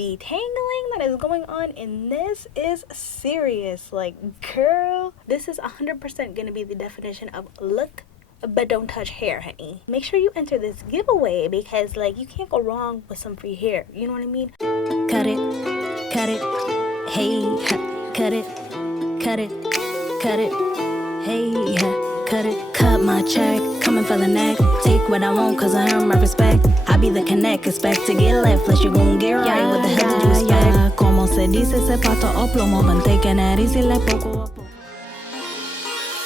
the tangling that is going on in this is serious. Like, girl, this is 100% gonna be the definition of look but don't touch hair, honey. Make sure you enter this giveaway because, like, you can't go wrong with some free hair. You know what I mean? Cut it, hey, cut it, hey, cut it. Cut my check, coming for the neck. Take what I want, cause I earn my respect. I be the connect, expect to get left, plus you gon' get right. What the hell did you expect? Como se dice, se pato o plomo, but taking that easy like poco a poco.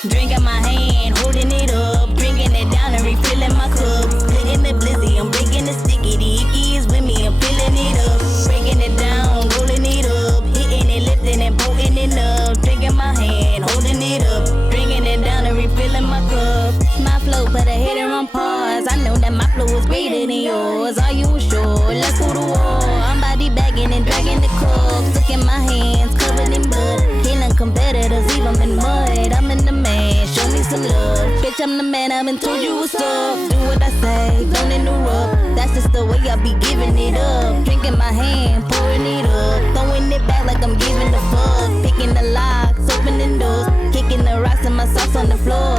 Drink in my hand, holding it up, drinking it down and refilling my cup. Splitting the blizzy, I'm breaking the sticky. The icky is with me, I'm filling it up. Breaking it down, rolling it up, hitting it, lifting and pulling it up. Drinking my hand, holding it up, drinking it down and refilling my cup. My flow, put a hater on pause. I know that my flow is greater than yours. Are you sure? Let's go to war. I'm body bagging and dragging the cups. Look at my hands covered in blood. Killing competitors, even in mud. I'm in the man, show me some love. Bitch, I'm the man, I've been told you what's up. Do what I say, don't interrupt. That's just the way I be giving it up. Drinking my hand, pouring it up. Throwing it back like I'm giving the fuck. Picking the locks, opening doors. Kicking the rocks and my socks on the floor.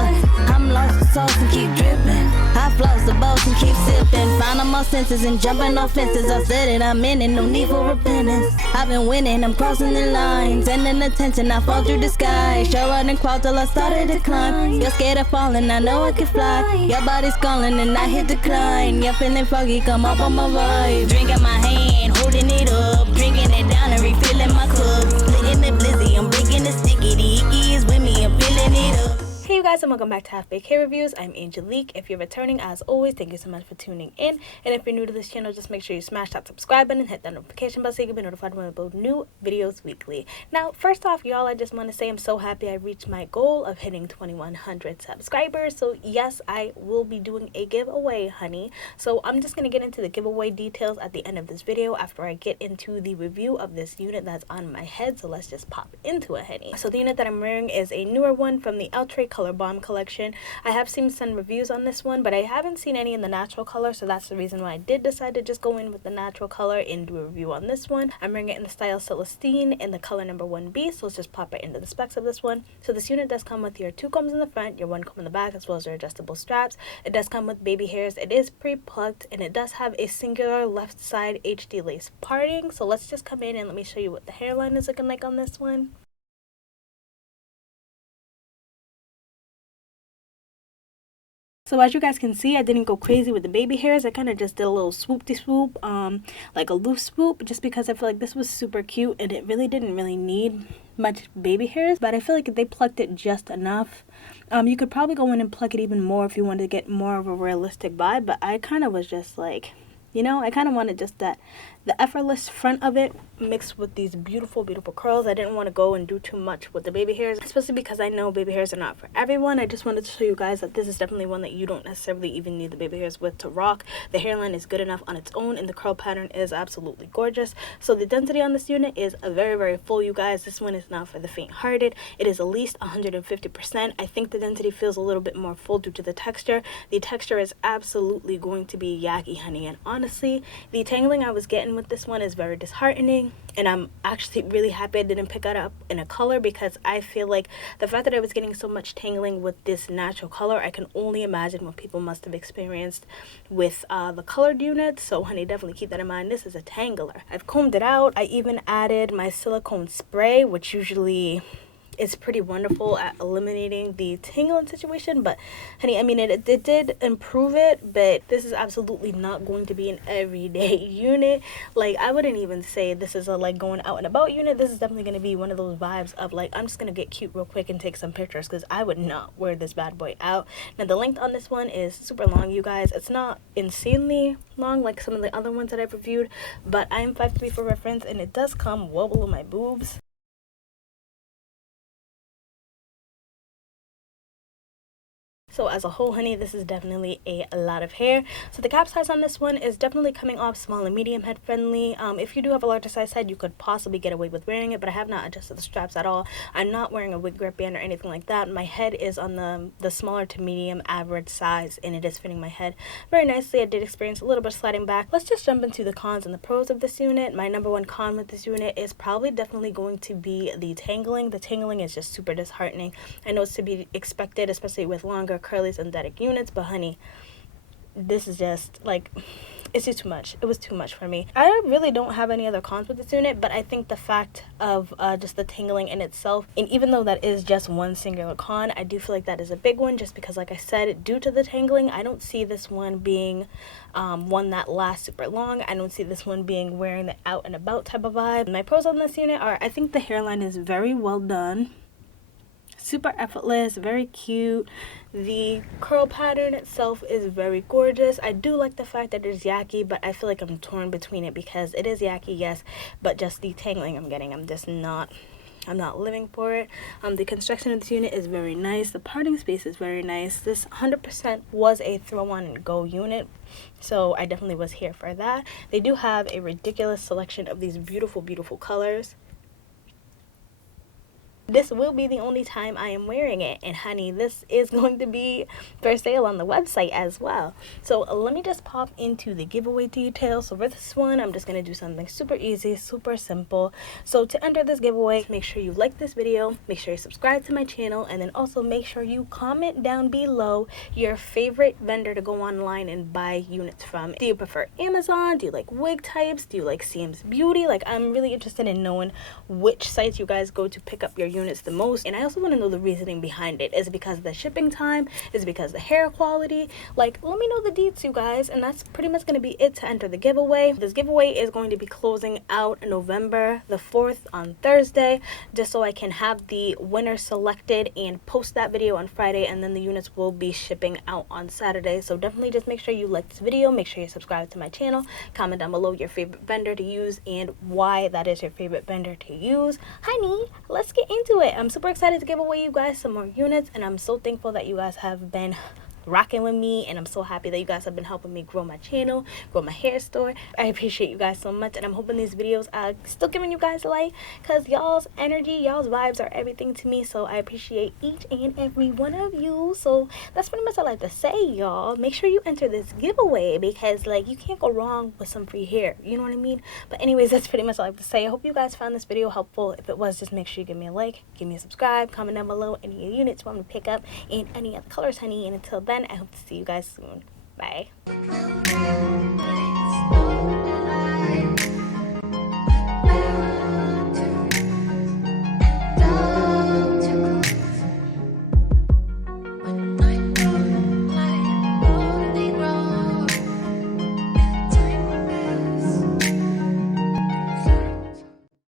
I'm lost in sauce and keep dripping. I floss the boss and keep sipping. Finding my senses and jumping off fences. I said it, I'm in it, no need for repentance. I've been winning, I'm crossing the line. Sending attention, I fall through the sky. Show out and crawl till I started to climb. You're scared of falling, I know I can fly. Your body's calling and I hit decline. You're feeling foggy, come up on my vibe. Drinking my hand, holding it up. Drinking it down and refilling my cup. Splitting the blizzy, I'm breaking the sticky. The icky is with me, I'm filling it up. Hey you guys, and welcome back to Half Baked Hair Reviews. I'm Angelique. If you're returning, as always, thank you so much for tuning in. And if you're new to this channel, just make sure you smash that subscribe button, hit that notification bell so you can be notified when I upload new videos weekly. Now, first off, y'all, I just want to say I'm so happy I reached my goal of hitting 2,100 subscribers. So yes, I will be doing a giveaway, honey. So I'm just going to get into the giveaway details at the end of this video after I get into the review of this unit that's on my head. So let's just pop into it, honey. So the unit that I'm wearing is a newer one from the Outre Color Bomb collection. I have seen some reviews on this one, but I haven't seen any in the natural color, so that's the reason why I did decide to just go in with the natural color and do a review on this one. I'm wearing it in the style Celestine in the color number 1B, so let's just pop right into the specs of this one. So this unit does come with your 2 combs in the front, your 1 comb in the back, as well as your adjustable straps. It does come with baby hairs. It is pre-plucked, and it does have a singular left side HD lace parting. So let's just come in and let me show you what the hairline is looking like on this one. So as you guys can see, I didn't go crazy with the baby hairs. I kind of just did a little swoop-de-swoop, like a loose swoop, just because I feel like this was super cute and it really didn't really need much baby hairs, but I feel like they plucked it just enough. You could probably go in and pluck it even more if you wanted to get more of a realistic vibe, but I kind of was just like, you know, I kind of wanted just that, the effortless front of it mixed with these beautiful, beautiful curls. I didn't want to go and do too much with the baby hairs, especially because I know baby hairs are not for everyone. I just wanted to show you guys that this is definitely one that you don't necessarily even need the baby hairs with to rock. The hairline is good enough on its own, and the curl pattern is absolutely gorgeous. So the density on this unit is very, very full, you guys. This one is not for the faint-hearted. It is at least 150%. I think the density feels a little bit more full due to the texture. The texture is absolutely going to be yucky, honey, and honestly, the tangling I was getting with this one is very disheartening, and I'm actually really happy I didn't pick it up in a color, because I feel like the fact that I was getting so much tangling with this natural color, I can only imagine what people must have experienced with the colored units. So honey, definitely keep that in mind. This is a tangler. I've combed it out. I even added my silicone spray, which usually is pretty wonderful at eliminating the tangling situation, but honey, I mean, it did improve it, but this is absolutely not going to be an everyday unit. Like, I wouldn't even say this is a like going out and about unit. This is definitely going to be one of those vibes of like, I'm just going to get cute real quick and take some pictures, because I would not wear this bad boy out. Now the length on this one is super long, you guys. It's not insanely long like some of the other ones that I've reviewed, but I'm 5'3" for reference, and it does come well below my boobs. So as a whole, honey, this is definitely a lot of hair. So the cap size on this one is definitely coming off small and medium head friendly. If you do have a larger size head, you could possibly get away with wearing it, but I have not adjusted the straps at all. I'm not wearing a wig grip band or anything like that. My head is on the smaller to medium average size, and it is fitting my head very nicely. I did experience a little bit of sliding back. Let's just jump into the cons and the pros of this unit. My number one con with this unit is probably definitely going to be the tangling. The tangling is just super disheartening. I know it's to be expected, especially with longer curly synthetic units, but honey, this is just like, it's just too much. It was too much for me. I really don't have any other cons with this unit, but I think the fact of just the tangling in itself, and even though that is just one singular con, I do feel like that is a big one, just because, like I said, due to the tangling, I don't see this one being one that lasts super long. I don't see this one being wearing the out and about type of vibe. My pros on this unit are, I think the hairline is very well done. Super effortless, very cute. The curl pattern itself is very gorgeous. I do like the fact that it's yaki, but I feel like I'm torn between it because it is yaki, yes, but just the tangling I'm getting, I'm not living for it. The construction of this unit is very nice. The parting space is very nice. This 100% was a throw on and go unit, so I definitely was here for that. They do have a ridiculous selection of these beautiful, beautiful colors. This will be the only time I am wearing it, and honey, this is going to be for sale on the website as well. So let me just pop into the giveaway details. So for this one, I'm just going to do something super easy, super simple. So to enter this giveaway, make sure you like this video, make sure you subscribe to my channel, and then also make sure you comment down below your favorite vendor to go online and buy units from. Do you prefer Amazon? Do you like Wigtypes? Do you like CM's Beauty? Like, I'm really interested in knowing which sites you guys go to pick up your units the most, and I also want to know the reasoning behind it. Is it because of the shipping time? Is it because of the hair quality? Like, let me know the deets, you guys. And that's pretty much going to be it to enter the giveaway. This giveaway is going to be closing out November the 4th on Thursday, just so I can have the winner selected and post that video on Friday, and then the units will be shipping out on Saturday. So definitely just make sure you like this video, make sure you subscribe to my channel, comment down below your favorite vendor to use and why that is your favorite vendor to use. Honey, let's get into it. I'm super excited to give away you guys some more units, and I'm so thankful that you guys have been rocking with me, and I'm so happy that you guys have been helping me grow my channel, grow my hair store. I appreciate you guys so much, and I'm hoping these videos are still giving you guys light, because y'all's energy, y'all's vibes are everything to me. So I appreciate each and every one of you. So that's pretty much all I like to say, y'all. Make sure you enter this giveaway, because like, you can't go wrong with some free hair, you know what I mean? But anyways, that's pretty much all I like to say. I hope you guys found this video helpful. If it was, just make sure you give me a like, give me a subscribe, comment down below any units you want me to pick up and any other colors, honey. And until then, I hope to see you guys soon. Bye.